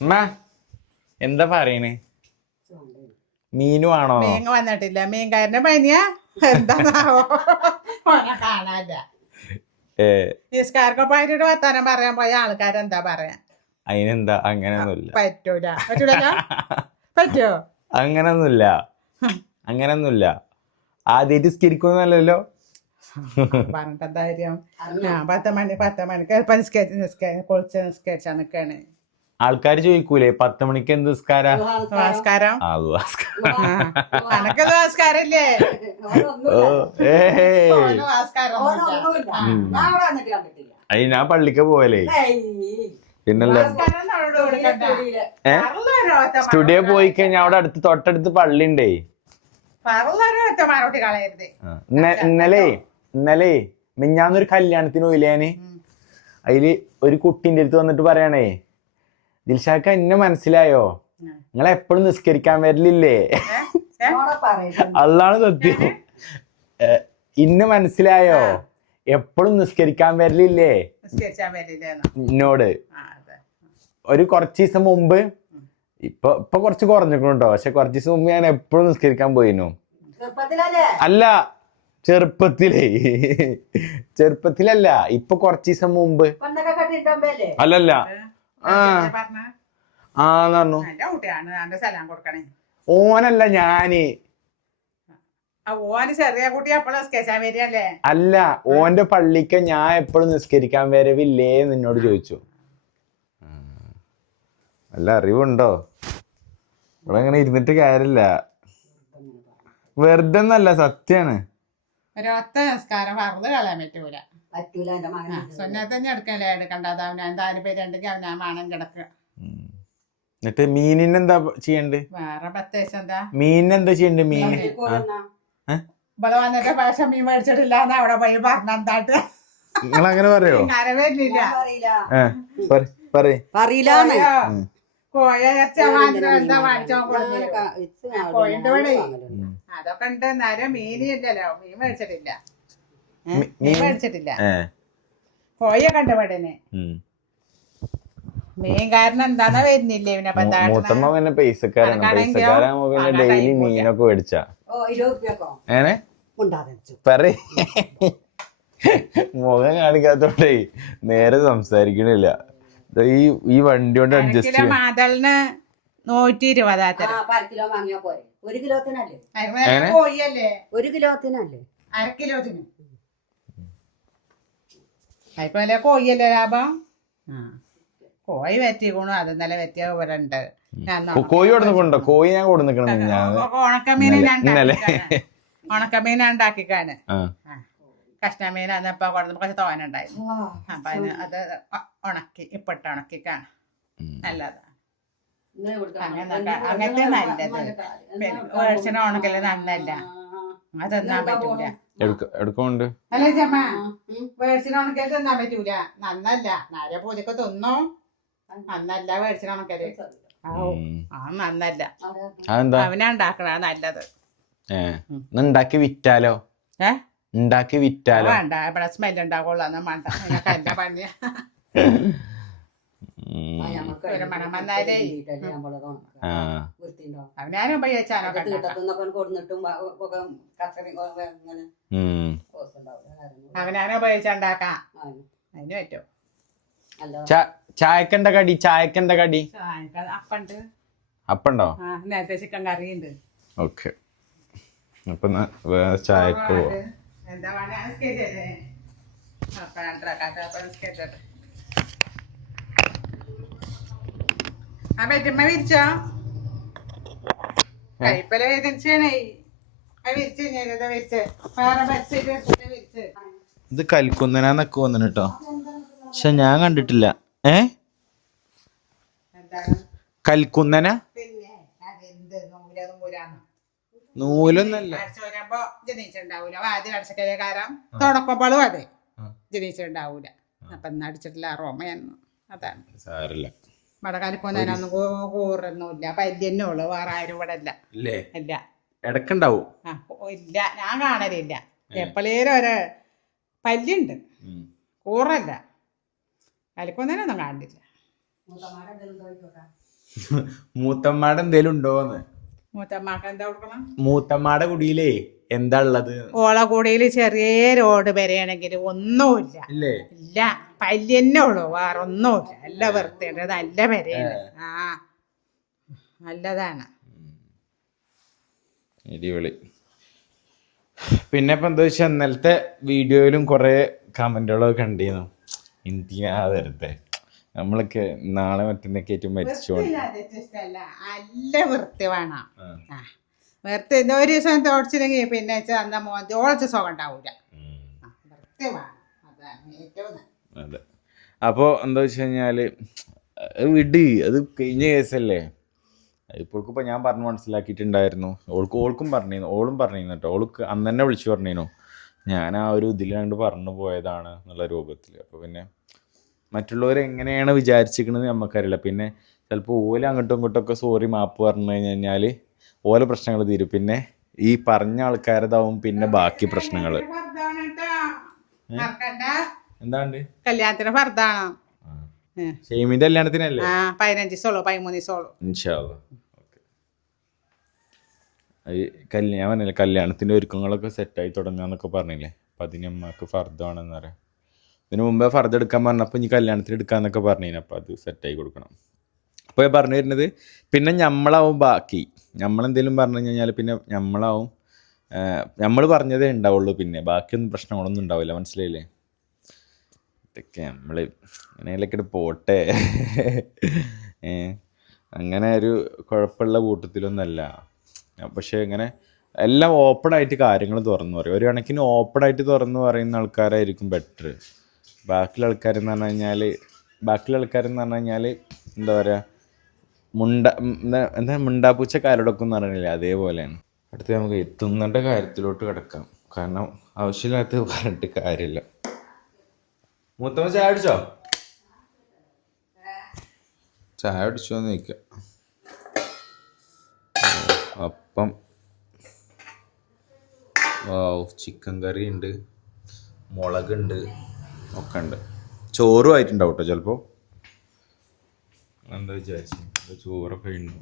അമ്മ എന്താ പറയണേ? മീനു ആണോ? മീൻ വന്നിട്ടില്ല. മീൻകാരന്റെ പനിയാ. എന്താണാവോ? കാണാനില്ല. ഏ നിസ്കാരൊക്കെ പോയിട്ട് വർത്താനം പറയാൻ പോയ ആൾക്കാരെന്താ പറയാ? അതിനെന്താ? അങ്ങനെയൊന്നുമില്ല. പറ്റൂല. പറ്റൂല പറ്റോ? അങ്ങനൊന്നുമില്ല അങ്ങനൊന്നുമില്ല ആദ്യമായിട്ട് സ്കരിക്കുന്നല്ലോ പറഞ്ഞിട്ട് കാര്യം? ഞാൻ പത്ത് മണി പത്ത് മണിക്ക് നിസ്കരിച്ച് നിസ്കരിച്ച് കുളിച്ച് നിസ്കരിച്ചാ നിക്കാണ്. ആൾക്കാർ ചോദിക്കൂലേ പത്ത് മണിക്ക് എന്ത് നിസ്കാര? നമസ്കാരം. അയ്യ ഞാൻ പള്ളിക്ക് പോവലേ. പിന്നല്ല സ്റ്റുഡിയോ പോയി കഴിഞ്ഞാ അവിടെ അടുത്ത് തൊട്ടടുത്ത് പള്ളി ഉണ്ടേ ഇന്നലെ ഇന്നലെ മിഞ്ഞാന്നൊരു കല്യാണത്തിന് പോയില്ലേ അതിൽ ഒരു കുട്ടിന്റെ അടുത്ത് വന്നിട്ട് പറയണേ ദിൽഷാക്ക എന്നെ മനസ്സിലായോ? നിങ്ങൾ എപ്പോഴും നിസ്കരിക്കാൻ വരില്ലേ അതാണ് സത്യം. ഇന്ന് മനസ്സിലായോ? എപ്പോഴും നിസ്കരിക്കാൻ വരില്ലേ എന്നോട് അതെ. ഒരു കുറച്ച് ദിവസം മുമ്പ് ഇപ്പൊ ഇപ്പൊ കുറച്ച് കുറഞ്ഞിട്ടുണ്ടോ? പക്ഷെ കുറച്ച് ദിവസം മുമ്പ് ഞാൻ എപ്പോഴും നിസ്കരിക്കാൻ പോയിരുന്നു അല്ല ചെറുപ്പത്തിലേ. ചെറുപ്പത്തിലല്ല ഇപ്പൊ കുറച്ച് ദിവസം മുമ്പ്. അല്ലല്ല. ആ. ആന്ന് പറഞ്ഞു? ഓനല്ല ഞാൻ. അല്ല ഓന്റെ പള്ളിക്ക് ഞാൻ എപ്പോഴും നിസ്കരിക്കാൻ വരവില്ലേ നിന്നോട് ചോദിച്ചു. അല്ല നല്ല അറിവുണ്ടോ? ഇവിടെ അങ്ങനെ ഇരുന്നിട്ട് കാര്യമില്ല. വെറുതെ എന്നല്ല സത്യാണ്. ഒരൊറ്റ നിസ്കാരം പറഞ്ഞു കളയാൻ പറ്റൂല. ആ സ്വന്നത്തന്നെ എടുക്കല്ലേ? എടുക്കണ്ടത് അവൻ എന്തായാലും പേരുണ്ടെങ്കിൽ അവൻ ആ മണം കിടക്കുക. എന്നിട്ട് മീനിനെന്താ ചെയ്യണ്ട്? വേറെ പ്രത്യേകിച്ച് എന്താ? മീനിനെന്താ ചെയ്യണ്ട് മീന് ആ? ഇവിടെ വന്നിട്ട് പൈസ മീൻ മേടിച്ചിട്ടില്ല എന്ന് അവിടെ പോയി പറഞ്ഞെന്താട്ട് നിങ്ങൾ അങ്ങനെ പറയോ? കരം വരുന്നില്ല ഏ പറ- പറയ് പറയില്ലാന്ന്. കോയ ഇറച്ചി വാങ്ങിച്ചോ? എന്താ വാങ്ങിച്ചോ? കോഴിന്റെ ഇവിടെ. അതൊക്കെ ഉണ്ട്. എന്നാലും മീൻ ഇല്ലല്ലോ മീൻ മേടിച്ചിട്ടില്ല. മീൻ? മേടിച്ചിട്ടില്ല. മീൻ കാരണം എന്താന്നാ വരുന്നില്ലേ? പിന്നെ ഇപ്പൊ എന്താ മൂ- മൂത്തമ്മ പിന്നെ പൈസക്കാരാണ്. പൈസക്കാരാകുമ്പോ പിന്നെ ഡെയിലി മീനൊക്കെ മേടിച്ചാ. ഏനെ? പറയ്. മുഖം കാണിക്കാത്തോണ്ടേ നേരെ സംസാരിക്കണില്ല. ദാ ഈ ഈ വണ്ടി കൊണ്ട് അഡ്ജസ്റ്റ് ചെയ്യാം. മാതളിന് നൂറ്റി ഇരുപതാത്ര കിലോ വാങ്ങിയാ പോരെ. ഒരു കിലോത്തിനല്ലേ? ഒരു കിലോത്തിനല്ലേ? അര കിലോത്തിന്. അതിപ്പോലെ കോഴിയല്ലേ ലാഭം? ആ. കോഴി വെറ്റിക്കണു അത് ഇന്നലെ വെറ്റിയ കോ- കോഴി കൊടുക്കുന്നുണ്ടോ കോഴി ഞാൻ കൊടുന്ന് ഉണക്കമീനെ ഉണക്കമീൻ ഉണ്ടാക്കിക്കാന് കഷ്ണമീൻ അന്നപ്പോ കൊടുത്തപ്പോ കുറച്ച് തോനുണ്ടായിരുന്നു അപ്പൊ അതിന് അത് ഉണക്കി ഇപ്പിട്ട് ഉണക്കിക്കാണ്. നല്ലതാണ് അങ്ങനത്തെ നല്ലത്. വേഴ്സിന് ഉണക്കൽ നന്നല്ല. അത് തിന്നാൻ പറ്റൂല. എടുക്ക എടുക്കുന്നുണ്ട് അല്ലേ ചമ്മ. വേഴ്സിന് ഉണക്കൽ തിന്നാൻ പറ്റൂല. നന്നല്ല. നാരെ പൂജക്ക് തിന്നോ. നന്നല്ല വേഴ്സിന് ഉണക്കൽ. ആ നന്നല്ല. അതെന്താ? അവനാ ഉണ്ടാക്കണ നല്ലത്. ഏഹ് ഉണ്ടാക്കി വിറ്റാലോ? ഏഹ് ഉണ്ടാക്കി വിറ്റാലോ? വേണ്ട. ഇവിടെ സ്മെൽ ഉണ്ടാവുള്ളൂ. അതൊന്നും വേണ്ട. നിനക്ക് പണിയാ അവനാനും ഉപയോഗിച്ചാനൊക്കെ അത് ഉണ്ടാക്കാം തീട്ടത്തുനിന്നൊക്കെ കൊടുന്നിട്ടും വ- ഒക്കെ കച്ചറയും ഒക്കെ ഇങ്ങനെ ഉം. ഓസ് ഉണ്ടാവും. അതായിരുന്നു. അവനാനും ഉപയോഗിച്ചുണ്ടാക്കാം ആ, അതിന് പറ്റും? നല്ല ചാ- ചായക്കെന്താ കടി? ചായക്കെന്താ കടി? അപ്പണ്ട്. അപ്പുണ്ടോ? ആ നേരത്തെ ചിക്കൻ കറി ഉണ്ട് ഓക്കെ. അപ്പൊ ചായക്കോ? എന്താ വേണേ സ്കെച്ച് അപ്പൊ രണ്ടരക്കാത്ത സ്കെച്ച് ആ പെറ്റുമ്മ വിരിച്ചോ? കൈപ്പല ഇത് കൽക്കുന്നനാന്നൊക്കെ വന്നിന് കേട്ടോ. പക്ഷെ ഞാൻ കണ്ടിട്ടില്ല. ഏ? കൽക്കുന്നന നൂലൊന്നല്ല അടച്ചിട്ടേ അതെ. ജനിച്ചിട്ടുണ്ടാവൂല. അപ്പൊ ഇന്ന് അടിച്ചിട്ടില്ല. റോമയെന്ന്. അതാണ്. സാരല്ല. ഇവിടെ കലിക്കൊന്നതിനൊന്നും കൂറൊന്നുമില്ല. പല്യന്നെ ഉള്ളു. വേറെ ആരും ഇവിടെ ഇല്ല. ഇല്ലേ? ഇല്ല. ഇടക്കുണ്ടാവും ആ ഇല്ല. ഞാൻ കാണലില്ല. എപ്പോഴേലും ഒരു പല്ലുണ്ട്. കൂറല്ല. കലിക്കൊന്നതിനൊന്നും കാണില്ല. മൂത്തമ്മാടെ എന്തേലും ഉണ്ടോന്ന്? മൂത്തമ്മാക്ക് എന്താ കൊടുക്കണം? മൂത്തമ്മാടെ കുടിയിലേ എന്താ ഉള്ളത്? ഓള കൂടയിൽ ചെറിയ റോഡ് വരെയാണെങ്കിൽ ഒന്നുമില്ല. ഇല്ലേ? ഇല്ല. പല്ല് ഉള്ളു. വേറൊന്നുമില്ല അല്ല നല്ല വൃത്തിയുണ്ട്. നല്ല പെരയാണ് ആ. നല്ലതാണ്. അടിപൊളി. പിന്നെ ഇപ്പം എന്താ വെച്ചാൽ ഇന്നലത്തെ വീഡിയോയിലും കുറേ കമന്റുകളൊക്കെ കണ്ടിരുന്നു ഇന്ത്യ വെറുതെ. നമ്മളൊക്കെ നാളെ മറ്റന്നൊക്കെ ഏറ്റവും മരിച്ചോണ്ട്. നല്ല വൃത്തി വേണം. വൃത്തി ഒരു ദിവസം തോടിച്ചില്ലെങ്കിൽ പിന്നെ അന്ന മോജോളച്ച് സുഖം ഉണ്ടാവൂല. വൃത്തി വേണം. അതാണ് ഏറ്റവും. അതെ. അപ്പോൾ എന്താ വെച്ച് കഴിഞ്ഞാൽ വിട്. അത് കഴിഞ്ഞ കേസല്ലേ? ഇപ്പോൾക്കിപ്പോൾ ഞാൻ പറഞ്ഞ് മനസ്സിലാക്കിയിട്ടുണ്ടായിരുന്നു. ഓൾക്ക് ഓൾക്കും പറഞ്ഞിരുന്നു. ഓളും പറഞ്ഞിരുന്നു കേട്ടോ. ഓൾക്ക് അന്ന് തന്നെ വിളിച്ചു പറഞ്ഞിരുന്നു. ഞാൻ ആ ഒരു ഇതിലാണ്ട് പറഞ്ഞു പോയതാണ് എന്നുള്ള രൂപത്തിൽ അപ്പോൾ പിന്നെ മറ്റുള്ളവർ എങ്ങനെയാണ് വിചാരിച്ചിരിക്കുന്നത് നമുക്കറിയില്ല പിന്നെ ചിലപ്പോൾ ഓല അങ്ങോട്ടും ഇങ്ങോട്ടൊക്കെ സോറി മാപ്പ് പറഞ്ഞു കഴിഞ്ഞ് കഴിഞ്ഞാൽ ഓല പ്രശ്നങ്ങൾ തീരും. പിന്നെ ഈ പറഞ്ഞ ആൾക്കാരതാവും പിന്നെ ബാക്കി പ്രശ്നങ്ങൾ എന്താണ്ട്? കല്യാണത്തിന് ഫർദാണ് ഷെയ്മിന്റെ കല്യാണത്തിനല്ലേ? ആ പതിനഞ്ച് ദിവസമുള്ളൂ പതിമൂന്ന് ദിവസമുള്ളൂ ഇൻഷാല്ല കല്യാണം പറഞ്ഞില്ലേ കല്യാണത്തിന്റെ ഒരുക്കങ്ങളൊക്കെ സെറ്റായി തുടങ്ങാന്നൊക്കെ പറഞ്ഞില്ലേ? അപ്പൊ അതിന് അമ്മയ്ക്ക് ഫർദാണെന്ന് പറയാം. ഇതിനു മുമ്പേ ഫർദ് എടുക്കാൻ പറഞ്ഞപ്പോൾ ഇനി കല്യാണത്തിന് എടുക്കാന്നൊക്കെ പറഞ്ഞു അപ്പോൾ അത് സെറ്റായി കൊടുക്കണം. അപ്പോൾ പറഞ്ഞു വരുന്നത് പിന്നെ ഞമ്മളാവും ബാക്കി. നമ്മളെന്തെങ്കിലും പറഞ്ഞു കഴിഞ്ഞാൽ പിന്നെ ഞമ്മളാവും. നമ്മൾ പറഞ്ഞതേ ഉണ്ടാവുള്ളൂ പിന്നെ. ബാക്കിയൊന്നും പ്രശ്നങ്ങളൊന്നും ഉണ്ടാവില്ല. മനസ്സിലായില്ലേ? ഇതൊക്കെ നമ്മൾ അങ്ങനെയൊക്കെ പോട്ടെ. അങ്ങനെ ഒരു കുഴപ്പമുള്ള കൂട്ടത്തിലൊന്നല്ല. പക്ഷേ ഇങ്ങനെ എല്ലാം ഓപ്പണായിട്ട് കാര്യങ്ങൾ തുറന്നു പറയും. ഒരു കണക്കിന് ഓപ്പണായിട്ട് തുറന്നു പറയുന്ന ആൾക്കാരായിരിക്കും ബെറ്റർ ബാക്കിയുള്ള ആൾക്കാരെന്ന് പറഞ്ഞു കഴിഞ്ഞാൽ ബാക്കിയുള്ള ആൾക്കാരെന്ന് പറഞ്ഞു കഴിഞ്ഞാൽ എന്താ പറയുക മുണ്ട എന്താ എന്താ മുണ്ടാപ്പൂച്ച മുണ്ടാപ്പൂച്ചക്കാരോടൊക്കെ എന്ന് പറയുന്നില്ല അതേപോലെയാണ്. അടുത്ത് നമുക്ക് എത്തുന്നതിന്റെ കാര്യത്തിലോട്ട് കിടക്കാം. കാരണം ആവശ്യമില്ലാത്തത് പറഞ്ഞിട്ട് കാര്യമില്ല. മൂത്തമ്മ ചായ അടിച്ചോ ചായ അടിച്ചോ എന്ന് ചോദിക്കാം അപ്പം. ചിക്കൻ കറി ഉണ്ട് മുളകുണ്ട് ഒക്കെ ഉണ്ട്. ചോറും ആയിട്ടുണ്ടാവും കേട്ടോ ചിലപ്പോൾ. എന്താ വിചാരിച്ചു? ചോറൊക്കെ ഉണ്ട്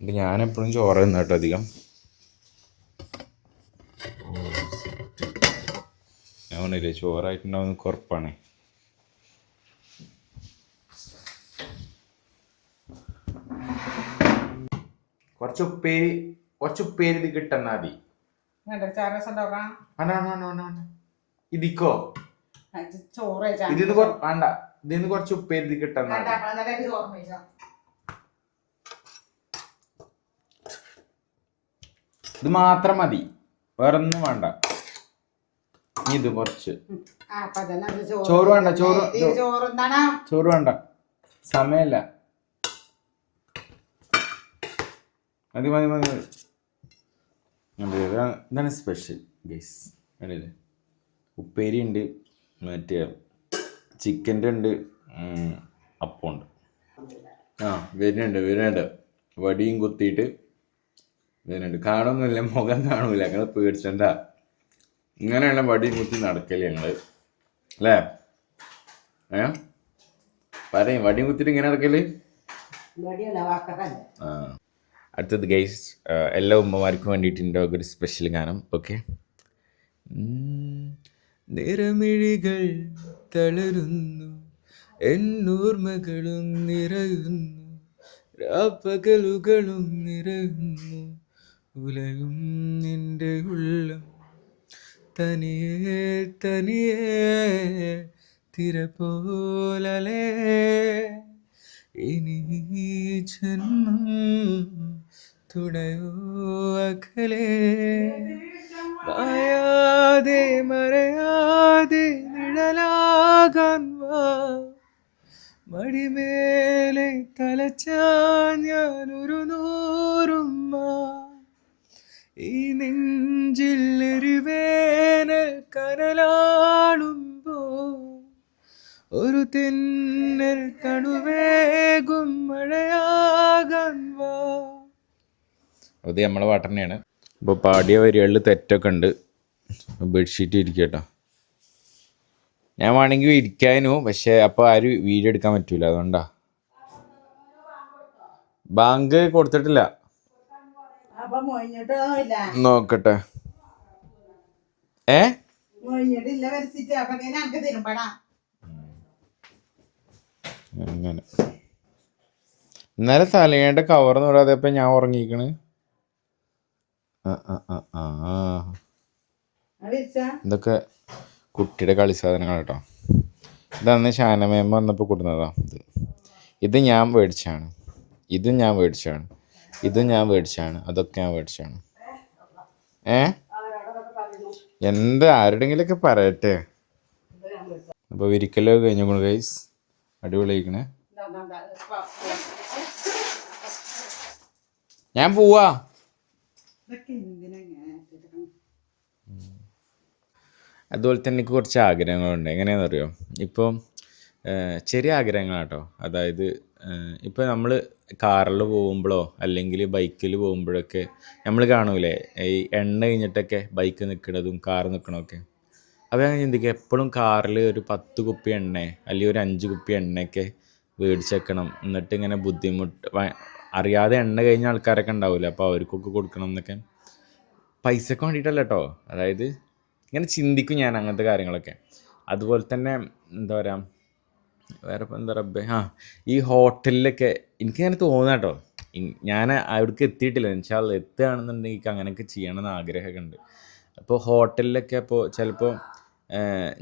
ഞാൻ ഞാനെപ്പോഴും ചോറ് തിന്നാട്ടോ അധികം. ഞാൻ പറഞ്ഞില്ലേ ചോറായിട്ടുണ്ടാവുന്ന കുറപ്പാണേ. കുറച്ച് ഉപ്പേരി കുറച്ച് ഉപ്പേരി ഇത് കിട്ടുന്നാ മതി ഇതിക്കോ? ചോറ് ഇതിന്ന് വേണ്ട. ഇതിന്ന് കുറച്ച് ഉപ്പേരി ഇത് കിട്ടുന്നാ. ഇത് മാത്രം മതി. വേറൊന്നും വേണ്ട. ഇത് കുറച്ച്. ചോറ്. വേണ്ട, ചോറ് ചോറ് വേണ്ട. സമയല്ല. മതി മതി മതി മതി. ഇതാണ് സ്പെഷ്യൽ ഗൈസ് കണ്ടില്ലേ? ഉപ്പേരി ഉണ്ട് മറ്റേ ചിക്കന്റെ ഉണ്ട് അപ്പമുണ്ട് ആ വരുന്നുണ്ട് വരുന്നുണ്ട്. വടിയും കുത്തിയിട്ട് വരുന്നുണ്ട്. കാണുന്നില്ല മുഖം കാണൂല അങ്ങനെ പേടിച്ചണ്ട. ഇങ്ങനെയുള്ള വടി കുത്തി നടക്കൽ ഞങ്ങൾ അല്ലേ? ഏ? പറയും വടി കുത്തിട്ട് ഇങ്ങനെ നടക്കൽ? ആ. അടുത്തത് ഗൈസ് എല്ലാ ഉമ്മമാർക്കും വേണ്ടിയിട്ടുണ്ട് ഒരു സ്പെഷ്യൽ ഗാനം. ഓക്കെ നിറമിഴികൾ തളരുന്നു എന്നൂർമകളും നിറയുന്നു രാപ്പകലുകളും നിറയുന്നു ഉലയും നിന്റെ ഉള്ളം തനിയെ തനിയെ തിരപ്പോലേ ഇനി ജന്മം തുടയോ അകലേ. മായാതെ മറയാതെ നിഴലാകാൻ മടിമേലെ തലച്ചാൻ ഞാനൊരു നൂറും ഈ നെഞ്ചിൽ വേനൽ കനലാളുമ്പോ ഒരു തെന്നൽ കണുവേകും മഴയാകാൻ അത് നമ്മളെ പാട്ട് തന്നെയാണ്. ഇപ്പോൾ പാടിയ വരികളിൽ തെറ്റൊക്കെ ഉണ്ട്. ബെഡ്ഷീറ്റ് ഇരിക്കട്ടോ ഞാൻ വേണമെങ്കിൽ ഇരിക്കാനു പക്ഷേ അപ്പോൾ ആരും വീഡിയോ എടുക്കാൻ പറ്റൂല. അതുകൊണ്ടാ. ബാങ്ക് കൊടുത്തിട്ടില്ല. നോക്കട്ടെ. ഏ? അങ്ങനെ. ഇന്നലെ തലയുടെ കവർന്ന് വിടാതെ ഞാൻ ഉറങ്ങിക്കണ്. ഇതൊക്കെ കുട്ടിയുടെ കളി സാധനങ്ങൾ കേട്ടോ. ഇതന്ന് ഷാനമേമ്മ വന്നപ്പോൾ കൊടുക്കുന്നതാ ഇത്. ഇത് ഞാൻ മേടിച്ചാണ് ഇത് ഞാൻ മേടിച്ചാണ് ഇത് ഞാൻ മേടിച്ചാണ്. അതൊക്കെ ഞാൻ മേടിച്ചാണ്. ഏ? എന്ത്? ആരുടെങ്കിലൊക്കെ പറയട്ടെ. അപ്പോൾ വിരിക്കലോ കഴിഞ്ഞു ഗൈസ് അടിപൊളിയായിക്കണേ ഞാൻ പോവാ? അതുപോലെ തന്നെ എനിക്ക് കുറച്ച് ആഗ്രഹങ്ങളുണ്ട്. എങ്ങനെയാണെന്ന് അറിയോ ഇപ്പോൾ ചെറിയ ആഗ്രഹങ്ങളാട്ടോ. അതായത് ഇപ്പോൾ നമ്മൾ കാറിൽ പോകുമ്പോഴോ അല്ലെങ്കിൽ ബൈക്കിൽ പോകുമ്പോഴൊക്കെ നമ്മൾ കാണൂലേ? ഈ എണ്ണ കഴിഞ്ഞിട്ടൊക്കെ ബൈക്ക് നിൽക്കുന്നതും കാർ നിൽക്കണമൊക്കെ അപ്പോൾ ഞാൻ ചിന്തിക്കുക എപ്പോഴും കാറിൽ ഒരു പത്ത് കുപ്പി എണ്ണ അല്ലെങ്കിൽ ഒരു അഞ്ച് കുപ്പി എണ്ണയൊക്കെ മേടിച്ച് വെക്കണം എന്നിട്ട് ഇങ്ങനെ ബുദ്ധിമുട്ട് അറിയാതെ എണ്ണ കഴിഞ്ഞ ആൾക്കാരൊക്കെ ഉണ്ടാവില്ല അപ്പോൾ അവർക്കൊക്കെ കൊടുക്കണം എന്നൊക്കെ. പൈസക്ക് വേണ്ടിയിട്ടല്ല കേട്ടോ അതായത് ഇങ്ങനെ ചിന്തിക്കും ഞാൻ അങ്ങനത്തെ കാര്യങ്ങളൊക്കെ. അതുപോലെ തന്നെ എന്താ പറയുക വേറെ ഇപ്പം എന്താ റബ്ബേ? ആ ഈ ഹോട്ടലിലൊക്കെ എനിക്കങ്ങനെ തോന്നുക കേട്ടോ ഞാൻ അവിടേക്ക് എത്തിയിട്ടില്ല. എന്നുവെച്ചാൽ എത്തുകയാണെന്നുണ്ടെങ്കിൽ അങ്ങനെയൊക്കെ ചെയ്യണമെന്ന് ആഗ്രഹമൊക്കെ ഉണ്ട് അപ്പോൾ ഹോട്ടലിലൊക്കെ അപ്പോൾ ചിലപ്പോൾ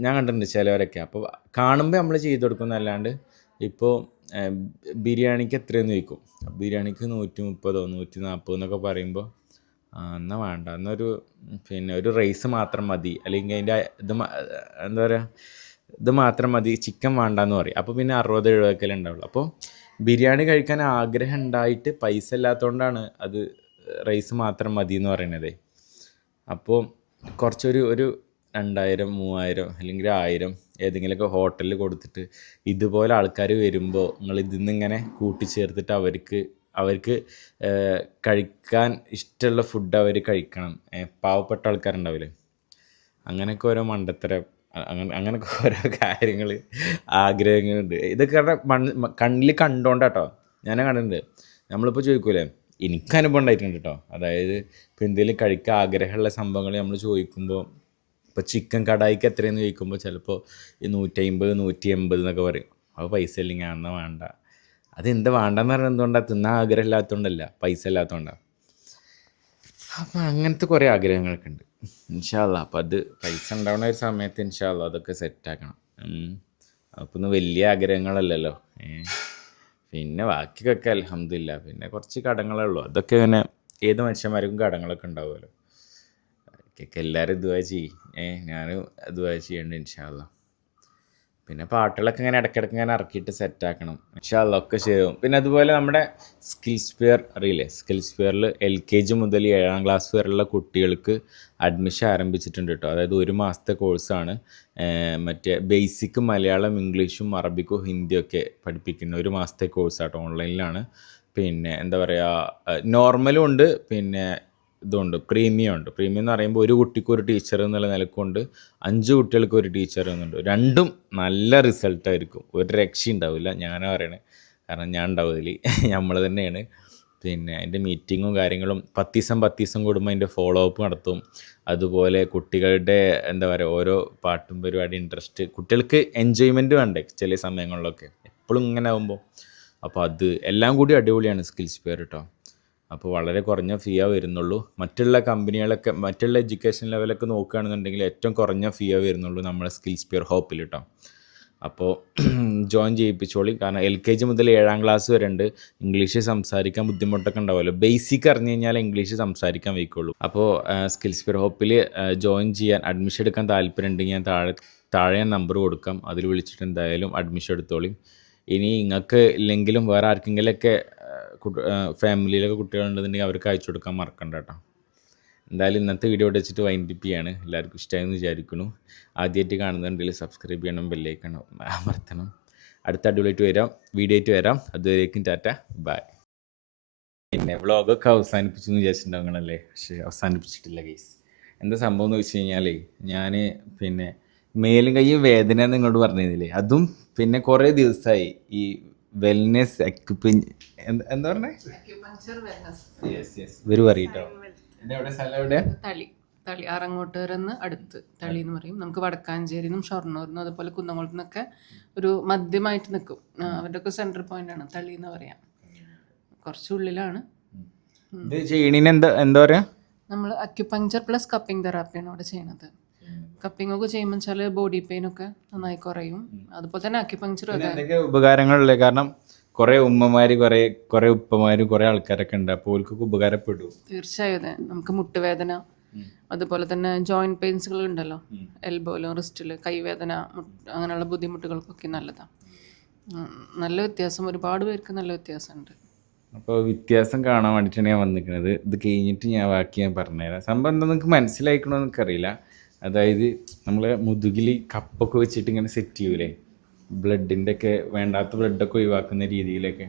ഞാൻ കണ്ടിട്ടുണ്ട് ചിലവരൊക്കെ. അപ്പോൾ കാണുമ്പോൾ നമ്മൾ ചെയ്ത് കൊടുക്കുന്നതല്ലാണ്ട് ഇപ്പോൾ ബിരിയാണിക്ക് എത്രയെന്ന് ചോദിക്കും. ബിരിയാണിക്ക് നൂറ്റി മുപ്പതോ നൂറ്റി നാൽപ്പതോ എന്നൊക്കെ പറയുമ്പോൾ എന്നാൽ വേണ്ട എന്നൊരു പിന്നെ ഒരു റൈസ് മാത്രം മതി. അല്ലെങ്കിൽ അതിന്റെ ഇത് എന്താ പറയുക ഇത് മാത്രം മതി ചിക്കൻ വേണ്ടെന്ന് പറയും. അപ്പോൾ പിന്നെ അറുപത് എഴുപതൊക്കെ ഉണ്ടാവുള്ളൂ. അപ്പോൾ ബിരിയാണി കഴിക്കാൻ ആഗ്രഹം ഉണ്ടായിട്ട് പൈസ ഇല്ലാത്തതുകൊണ്ടാണ് അത് റൈസ് മാത്രം മതി എന്ന് പറയുന്നത് അപ്പോൾ കുറച്ചൊരു ഒരു രണ്ടായിരം മൂവായിരം അല്ലെങ്കിൽ ആയിരം ഏതെങ്കിലുമൊക്കെ ഹോട്ടലിൽ കൊടുത്തിട്ട് ഇതുപോലെ ആൾക്കാർ വരുമ്പോൾ നിങ്ങൾ ഇതിൽ ഇങ്ങനെ കൂട്ടിച്ചേർത്തിട്ട് അവർക്ക് അവർക്ക് കഴിക്കാൻ ഇഷ്ടമുള്ള ഫുഡ് അവർ കഴിക്കണം. പാവപ്പെട്ട ആൾക്കാരുണ്ടാവില്ലേ? അങ്ങനെയൊക്കെ ഓരോ മണ്ടത്തരം അങ്ങനെ അങ്ങനെയൊക്കെ ഓരോ കാര്യങ്ങൾ ആഗ്രഹങ്ങളുണ്ട്. ഇതൊക്കെ കാരണം മണ്ണ് കണ്ണിൽ കണ്ടോണ്ടാട്ടോ. ഞാൻ കണ്ടിട്ടുണ്ട്. നമ്മളിപ്പോൾ ചോദിക്കൂലേ? എനിക്ക് അനുഭവം ഉണ്ടായിട്ടുണ്ട് കേട്ടോ അതായത് ഇപ്പോൾ എന്തെങ്കിലും കഴിക്കാൻ ആഗ്രഹമുള്ള സംഭവങ്ങൾ നമ്മൾ ചോദിക്കുമ്പോൾ ഇപ്പോൾ ചിക്കൻ കടായിക്ക് എത്രയെന്ന് ചോദിക്കുമ്പോൾ ചിലപ്പോൾ ഈ നൂറ്റമ്പത് നൂറ്റി എൺപത് എന്നൊക്കെ പറയും. അപ്പോൾ പൈസ ഇല്ലെങ്കിൽ അന്ന് വേണ്ട. അതെന്താ വേണ്ടെന്ന് പറഞ്ഞാൽ എന്തുകൊണ്ടാണ് തിന്നാൻ ആഗ്രഹമില്ലാത്തതുകൊണ്ടല്ല പൈസ ഇല്ലാത്തതുകൊണ്ടാണ് അപ്പം അങ്ങനത്തെ കുറേ ആഗ്രഹങ്ങളൊക്കെ ഉണ്ട്. ഇൻഷാല്ല അപ്പം അത് പൈസ ഉണ്ടാവുന്ന ഒരു സമയത്ത് ഇൻഷാല്ല അതൊക്കെ സെറ്റാക്കണം അപ്പം ഒന്നും വലിയ ആഗ്രഹങ്ങളല്ലല്ലോ. പിന്നെ ബാക്കിയൊക്കെ അലഹമില്ല പിന്നെ കുറച്ച് കടങ്ങളേ ഉള്ളൂ. അതൊക്കെ ഇങ്ങനെ ഏത് മനുഷ്യന്മാർക്കും കടങ്ങളൊക്കെ ഉണ്ടാവുമല്ലോ. എല്ലാവരും ഇതുവാ ചെയ്യും. ഏ ഞാനും ഇതുവാ ചെയ്യേണ്ട ഇൻഷാല്ല പിന്നെ പാട്ടുകളൊക്കെ ഇങ്ങനെ ഇടയ്ക്കിടയ്ക്ക് ഇങ്ങനെ ഇറക്കിയിട്ട് സെറ്റാക്കണം പക്ഷേ അതൊക്കെ ചെയ്യും. പിന്നെ അതുപോലെ നമ്മുടെ സ്കിൽസ് സ്പെയർ അറിയില്ലേ? സ്കിൽസ് സ്പെയറിൽ എൽ കെ ജി മുതൽ ഏഴാം ക്ലാസ് വരെയുള്ള കുട്ടികൾക്ക് അഡ്മിഷൻ ആരംഭിച്ചിട്ടുണ്ട് കേട്ടോ അതായത് ഒരു മാസത്തെ കോഴ്സാണ് മറ്റേ ബേസിക് മലയാളം ഇംഗ്ലീഷും അറബിക്കും ഹിന്ദിയും ഒക്കെ പഠിപ്പിക്കുന്ന ഒരു മാസത്തെ കോഴ്സാട്ടോ ഓൺലൈനിലാണ് പിന്നെ എന്താ പറയുക നോർമലും ഉണ്ട്. പിന്നെ ഇതുണ്ട് പ്രീമിയം ഉണ്ട്. പ്രീമിയം എന്ന് പറയുമ്പോൾ ഒരു കുട്ടിക്ക് ഒരു ടീച്ചർ എന്നുള്ള നിലക്കുണ്ട് അഞ്ച് കുട്ടികൾക്ക് ഒരു ടീച്ചർ എന്നുണ്ട്. രണ്ടും നല്ല റിസൾട്ടായിരിക്കും ഒരു രക്ഷ ഉണ്ടാവില്ല. ഞാനാ പറയണേ. കാരണം ഞാൻ ഉണ്ടാവില്ല നമ്മൾ തന്നെയാണ്. പിന്നെ അതിന്റെ മീറ്റിങ്ങും കാര്യങ്ങളും പത്ത് ദിവസം പത്ത് ദിവസം കൂടുമ്പോൾ അതിന്റെ ഫോളോ അപ്പ് നടത്തും. അതുപോലെ കുട്ടികളുടെ എന്താ പറയുക ഓരോ പാട്ടും പരിപാടി ഇൻട്രസ്റ്റ് കുട്ടികൾക്ക് എൻജോയ്മെന്റ് വേണ്ടേ ചില സമയങ്ങളിലൊക്കെ? എപ്പോഴും ഇങ്ങനെ ആകുമ്പോൾ അപ്പോൾ അത് എല്ലാം കൂടി അടിപൊളിയാണ് സ്കിൽസ് പേർ കേട്ടോ അപ്പോൾ വളരെ കുറഞ്ഞ ഫീയേ വരുന്നുള്ളൂ. മറ്റുള്ള കമ്പനികളൊക്കെ മറ്റുള്ള എഡ്യൂക്കേഷൻ ലെവലൊക്കെ നോക്കുകയാണെന്നുണ്ടെങ്കിൽ ഏറ്റവും കുറഞ്ഞ ഫീയേ വരുന്നുള്ളൂ നമ്മുടെ സ്കിൽസ് സ്പിയർ ഹോപ്പിൽ കേട്ടോ അപ്പോൾ ജോയിൻ ചെയ്യിപ്പിച്ചോളി. കാരണം എൽ കെ ജി മുതൽ ഏഴാം ക്ലാസ് വരെ ഉണ്ട്. ഇംഗ്ലീഷ് സംസാരിക്കാൻ ബുദ്ധിമുട്ടൊക്കെ ഉണ്ടാവുമല്ലോ. ബേസിക് അറിഞ്ഞു കഴിഞ്ഞാൽ ഇംഗ്ലീഷ് സംസാരിക്കാൻ വയ്ക്കുള്ളൂ അപ്പോൾ സ്കിൽസ് സ്പിയർ ഹോപ്പിൽ ജോയിൻ ചെയ്യാൻ അഡ്മിഷൻ എടുക്കാൻ താല്പര്യം ഉണ്ടെങ്കിൽ ഞാൻ താഴെ താഴെ നമ്പർ കൊടുക്കാം. അതിൽ വിളിച്ചിട്ട് എന്തായാലും അഡ്മിഷൻ എടുത്തോളി. ഇനി നിങ്ങൾക്ക് ഇല്ലെങ്കിലും വേറെ ആർക്കെങ്കിലുമൊക്കെ ഫാമിലിയിലൊക്കെ കുട്ടികളുണ്ടെന്നുണ്ടെങ്കിൽ അവർക്ക് അയച്ചു കൊടുക്കാൻ മറക്കണ്ട കേട്ടോ. എന്തായാലും ഇന്നത്തെ വീഡിയോ വെച്ചിട്ട് വൈൻഡിപ്പ് ചെയ്യാണ്. എല്ലാവർക്കും ഇഷ്ടമായെന്ന് വിചാരിക്കുന്നു. ആദ്യമായിട്ട് കാണുന്നുണ്ടെങ്കിൽ സബ്സ്ക്രൈബ് ചെയ്യണം ബെല്ലൈക്കണം അമർത്തണം. അടുത്ത അടിപൊളിയായിട്ട് വരാം. വീഡിയോ ആയിട്ട് വരാം. അതുവരേക്കും ടാറ്റ. ബൈ പിന്നെ വ്ളോഗൊക്കെ അവസാനിപ്പിച്ചു എന്ന് വിചാരിച്ചിട്ടുണ്ടാവണല്ലേ പക്ഷേ അവസാനിപ്പിച്ചിട്ടില്ല ഗൈസ് എന്താ സംഭവം എന്ന് വെച്ച് കഴിഞ്ഞാലേ ഞാൻ പിന്നെ മേലും കൈയും വേദന നിങ്ങളോട് പറഞ്ഞിരുന്നില്ലേ? അതും പിന്നെ കുറേ ദിവസമായി ഈ വെൽനെസ് എക്യുപ്പിങ് എന്താ പറഞ്ഞേ? യെസ് യെസ് ഇവർ പറയട്ടോ തളി. ആറങ്ങോട്ടുകരെന്ന് അടുത്ത്. തളി എന്ന് പറയും. നമുക്ക് വടക്കാഞ്ചേരി നിന്നും ഷൊർണൂർ നിന്നും അതുപോലെ കുന്നംകുളത്ത് നിന്നൊക്കെ ഒരു മധ്യമായിട്ട് നിൽക്കും അവരുടെ ഒക്കെ സെൻട്രൽ പോയിന്റ് ആണ്. തളി എന്ന് പറയാം. കുറച്ചുള്ളിലാണ് എന്താ എന്താ പറയാ? നമ്മൾ അക്യുപങ്ചർ പ്ലസ് കപ്പിംഗ് തെറാപ്പിയാണ് അവിടെ ചെയ്യണത് കപ്പിംഗ് ഒക്കെ ചെയ്യുമ്പോൾ വെച്ചാൽ ബോഡി പെയിൻ ഒക്കെ നന്നായി കുറയും. അതുപോലെ തന്നെ അക്യുപങ്ചർ പിന്നെ എന്തൊക്കെ ഉപകാരങ്ങളില്ലേ? കാരണം കുറേ ഉമ്മമാര് കുറെ കുറെ ഉപ്പമാര് കുറെ ആൾക്കാരൊക്കെ ഉണ്ട്. അപ്പോൾ ഓൽക്കൊക്കെ ഉപകാരപ്പെടും. തീർച്ചയായും അതെ. നമുക്ക് മുട്ടുവേദന അതുപോലെ തന്നെ ജോയിന്റ് പെയിൻസുകൾ ഉണ്ടല്ലോ. എൽബോയിലും റിസ്റ്റിൽ കൈവേദന മുട്ട് അങ്ങനെയുള്ള ബുദ്ധിമുട്ടുകൾക്കൊക്കെ നല്ലതാണ് നല്ല വ്യത്യാസം. ഒരുപാട് പേർക്ക് നല്ല വ്യത്യാസമുണ്ട്. അപ്പോൾ വ്യത്യാസം കാണാൻ വേണ്ടിയിട്ടാണ് ഞാൻ വന്നിരിക്കുന്നത്. ഇത് കഴിഞ്ഞിട്ട് ഞാൻ ബാക്കി ഞാൻ പറഞ്ഞുതരാം. സംഭവം എന്താ നിങ്ങൾക്ക് മനസ്സിലായിക്കണോ എനിക്കറിയില്ല അതായത് നമ്മളെ മുതുകിൽ കപ്പൊക്കെ വെച്ചിട്ട് ഇങ്ങനെ സെറ്റ് ചെയ്യൂലേ? ബ്ലഡിന്റെ ഒക്കെ വേണ്ടാത്ത ബ്ലഡൊക്കെ ഒഴിവാക്കുന്ന രീതിയിലൊക്കെ.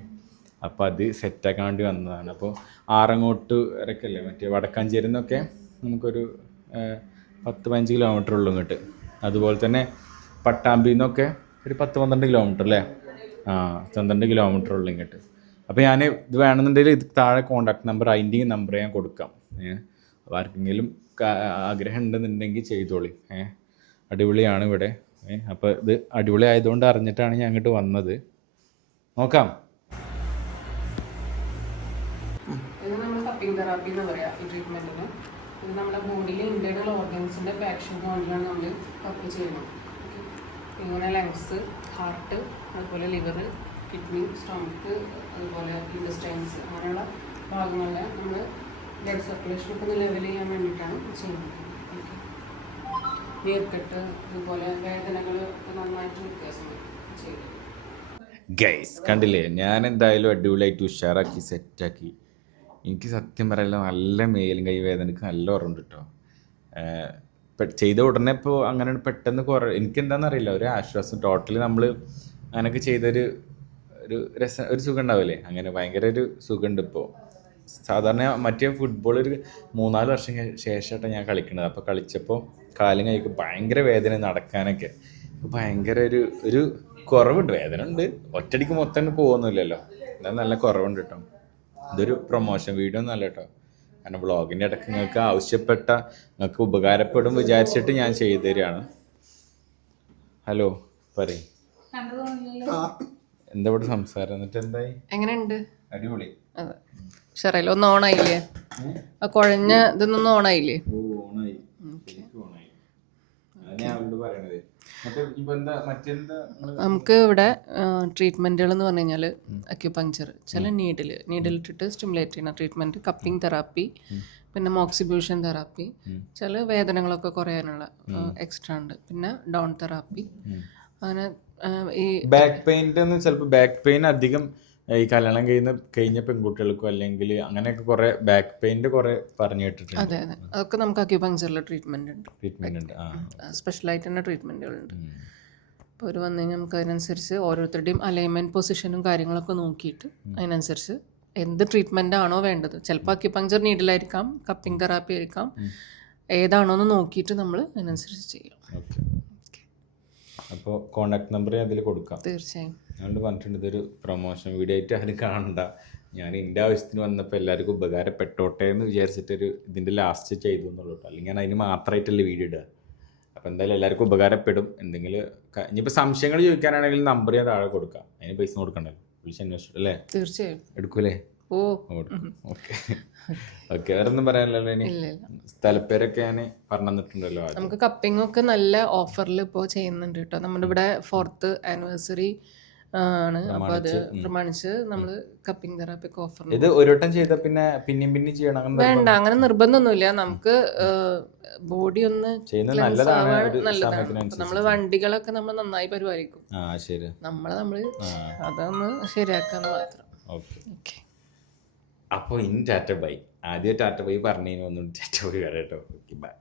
അപ്പോൾ അത് സെറ്റാക്കാൻ വേണ്ടി വന്നതാണ്. അപ്പോൾ ആറങ്ങോട്ട് വരക്കല്ലേ? മറ്റേ വടക്കാഞ്ചേരി നിന്നൊക്കെ നമുക്കൊരു പത്ത് പതിനഞ്ച് കിലോമീറ്റർ ഉള്ളു ഇങ്ങോട്ട്. അതുപോലെ തന്നെ പട്ടാമ്പിയിൽ നിന്നൊക്കെ ഒരു പത്ത് പന്ത്രണ്ട് കിലോമീറ്റർ അല്ലേ? ആ പന്ത്രണ്ട് കിലോമീറ്റർ ഉള്ളു ഇങ്ങോട്ട്. അപ്പോൾ ഞാൻ ഇത് വേണമെന്നുണ്ടെങ്കിൽ ഇത് താഴെ കോൺടാക്ട് നമ്പർ അതിന്റെ നമ്പർ ഞാൻ കൊടുക്കാം. അപ്പോൾ ആർക്കെങ്കിലും ആഗ്രഹം ഉണ്ടെന്നുണ്ടെങ്കിൽ ചെയ്തോളി. ഏഹ് അടിപൊളിയാണ് ഇവിടെ. ഏഹ് അപ്പോൾ ഇത് അടിപൊളി ആയതുകൊണ്ട് അറിഞ്ഞിട്ടാണ് ഞാൻ അങ്ങോട്ട് വന്നത്. നോക്കാം. കപ്പിംഗ് തെറാപ്പി എന്ന് പറയാം ഈ ട്രീറ്റ്മെന്റിന് ഇത് നമ്മുടെ ബോഡിയിലെ ഇന്റേർണൽ ഓർഗൻസിന്റെ പാക്ഷന് വേണ്ടിയാണ് നമ്മൾ കപ്പ് ചെയ്യുന്നത്. ഇങ്ങനെ ലങ്സ് ഹാർട്ട് അതുപോലെ ലിവർ കിഡ്നി സ്റ്റൊമക്ക് അതുപോലെ ഇൻഡസ്റ്റൈൻസ് അങ്ങനെയുള്ള ഭാഗങ്ങളിൽ നമ്മൾ ബ്ലഡ് സർക്കുലേഷൻ ഒക്കെ ലെവൽ ചെയ്യാൻ വേണ്ടിയിട്ടാണ് ചെയ്യുന്നത്. നീർക്കെട്ട് അതുപോലെ വേദനകൾ നന്നായിട്ട് വ്യത്യാസം ഗൈസ് കണ്ടില്ലേ? ഞാൻ എന്തായാലും അടിപൊളിയായിട്ട് ഉഷാറാക്കി സെറ്റാക്കി. എനിക്ക് സത്യം പറയല്ല നല്ല മേലും കൈ വേദനക്ക് നല്ല ഉറവുണ്ട് കേട്ടോ ചെയ്ത ഉടനെ ഇപ്പോൾ അങ്ങനെ പെട്ടെന്ന് കുറേ എനിക്ക് എന്താണെന്നറിയില്ല ഒരു ആശ്വാസം. ടോട്ടലി നമ്മൾ അങ്ങനെയൊക്കെ ചെയ്തൊരു ഒരു രസ ഒരു സുഖം ഉണ്ടാവില്ലേ? അങ്ങനെ ഭയങ്കര ഒരു സുഖമുണ്ട് ഇപ്പോൾ സാധാരണ മറ്റേ ഫുട്ബോൾ ഒരു മൂന്നാൽ വർഷം ശേഷമായിട്ടാണ് ഞാൻ കളിക്കുന്നത് അപ്പോൾ കളിച്ചപ്പോൾ കാലും കൈക്ക് ഭയങ്കര വേദന നടക്കാനൊക്കെ. ഭയങ്കര ഒരു ഒരു കുറവുണ്ട്. വേദന ഉണ്ട് ഒറ്റടിക്ക് മൊത്തം പോകുന്നില്ലല്ലോ. എന്നാൽ നല്ല കുറവുണ്ട് കേട്ടോ ഇതൊരു പ്രൊമോഷൻ വീഡിയോ ഒന്നും അല്ല കേട്ടോ കാരണം വ്ളോഗിന്റെ ഇടയ്ക്ക് നിങ്ങൾക്ക് ആവശ്യപ്പെട്ട നിങ്ങൾക്ക് ഉപകാരപ്പെടും വിചാരിച്ചിട്ട് ഞാൻ ചെയ്തു തരികയാണ് ഹലോ പറയും എന്താ ഇവിടെ സംസാരം? എന്നിട്ട് എന്തായി? എങ്ങനെയുണ്ട്? അടിപൊളി. അതെ ഉഷാറായില്ലേ? ഒന്ന് ഓണായില്ലേ? ആ കുഴഞ്ഞ ഇതൊന്നും ഓണായില്ലേ? നമുക്ക് ഇവിടെ ട്രീറ്റ്മെന്റുകൾ എന്ന് പറഞ്ഞു കഴിഞ്ഞാൽ അക്യുപങ്ചർ ചില നീഡിൽ നീഡിൽ ഇട്ടിട്ട് സ്റ്റിമുലേറ്റ് ചെയ്യുന്ന ട്രീറ്റ്മെന്റ് കപ്പിംഗ് തെറാപ്പി പിന്നെ മോക്സിബ്യൂഷൻ തെറാപ്പി ചില വേദനകളൊക്കെ കുറയാനുള്ള എക്സ്ട്രാ ഉണ്ട്. പിന്നെ ഡോൺ തെറാപ്പി അങ്ങനെ ഈ ബാക്ക് പെയിന്റെ ചിലപ്പോൾ ബാക്ക് പെയിൻ അധികം ഈ കല്യാണം കഴിയുന്ന കഴിഞ്ഞ പെൺകുട്ടികൾക്കും അല്ലെങ്കിൽ അങ്ങനെയൊക്കെ കുറെ ബാക്ക് പെയിന്റ് കുറെ പറഞ്ഞു കേട്ടിട്ടുണ്ട്. അതെ അതെ. അതൊക്കെ നമുക്ക് അക്യുപങ്ചറിലെ ട്രീറ്റ്മെന്റ് ഉണ്ട്. ട്രീറ്റ്മെന്റ് ഉണ്ട്. സ്പെഷ്യലായിട്ട് തന്നെ ട്രീറ്റ്മെന്റുകളുണ്ട് അപ്പോൾ ഒരു വന്നു കഴിഞ്ഞാൽ നമുക്ക് അതിനനുസരിച്ച് ഓരോരുത്തരുടെയും അലൈൻമെന്റ് പൊസിഷനും കാര്യങ്ങളൊക്കെ നോക്കിയിട്ട് അതിനനുസരിച്ച് എന്ത് ട്രീറ്റ്മെന്റ് ആണോ വേണ്ടത്. ചിലപ്പോൾ അക്യുപങ്ചർ നീഡിലായിരിക്കാം കപ്പിംഗ് തെറാപ്പി ആയിരിക്കാം. ഏതാണോ എന്ന് നോക്കിയിട്ട് നമ്മൾ അതിനനുസരിച്ച് ചെയ്യും അപ്പോൾ കോൺടാക്ട് നമ്പർ അതിൽ കൊടുക്കാം. തീർച്ചയായും. അതുകൊണ്ട് പറഞ്ഞിട്ടുണ്ട് ഇതൊരു പ്രൊമോഷൻ വീഡിയോ ആയിട്ട് ആരും കാണണ്ട. ഞാൻ എന്റെ ആവശ്യത്തിന് വന്നപ്പോൾ എല്ലാവർക്കും ഉപകാരപ്പെട്ടോട്ടെ എന്ന് വിചാരിച്ചിട്ടൊരു ഇതിന്റെ ലാസ്റ്റ് ചെയ്തു എന്നുള്ളൂ കേട്ടോ അല്ലെങ്കിൽ ഞാൻ അതിന് മാത്രമായിട്ടല്ലേ വീഡിയോ ഇടുക. അപ്പോൾ എന്തായാലും എല്ലാവർക്കും ഉപകാരപ്പെടും. എന്തെങ്കിലും ഇനിയിപ്പോൾ സംശയങ്ങൾ ചോദിക്കാനാണെങ്കിൽ നമ്പർ ഞാൻ താഴെ കൊടുക്കാം. അതിന് പൈസ കൊടുക്കണ്ടല്ലോ. വിളിച്ച് അന്വേഷിച്ചു അല്ലേ? തീർച്ചയായും. എടുക്കൂലേ? ഓ. ഓക്കെ. ഓക്കെ വേറെ ഒന്നും പറയാനില്ലല്ലോ ഇനി. സ്ഥലപ്പേരൊക്കെ ഞാൻ പറഞ്ഞു തന്നിട്ടുണ്ടല്ലോ നമുക്ക് കപ്പിംഗ് ഒക്കെ നല്ല ഓഫറിൽ ഇപ്പോൾ ചെയ്യുന്നുണ്ട് കേട്ടോ നമ്മുടെ ഇവിടെ ഫോർത്ത് ആനിവേഴ്സറി ആണ്. അപ്പൊ അത് പ്രമാണിച്ച് നമ്മൾ കപ്പിംഗ് തെറാപ്പി ഓഫർ ഇത് ഒരു വട്ടം ചെയ്താൽ പിന്നെ പിന്നെയും പിന്നെ ചെയ്യണം വേണ്ട അങ്ങനെ നിർബന്ധമൊന്നുമില്ല. നമുക്ക് ബോഡി ഒന്ന് നല്ലതാണ് നമ്മൾ വണ്ടികളൊക്കെ നമ്മൾ നന്നായി പരിപാലിക്കും. നമ്മളെ നമ്മൾ അതൊന്ന് ശരിയാക്കാന്ന് മാത്രം. അപ്പോൾ ഇനി ടാറ്റ ബൈ. ആദ്യം ടാറ്റ ബൈ പറഞ്ഞു ഒന്നും ടാറ്റ ബൈ വരാം കേട്ടോ. ബൈ.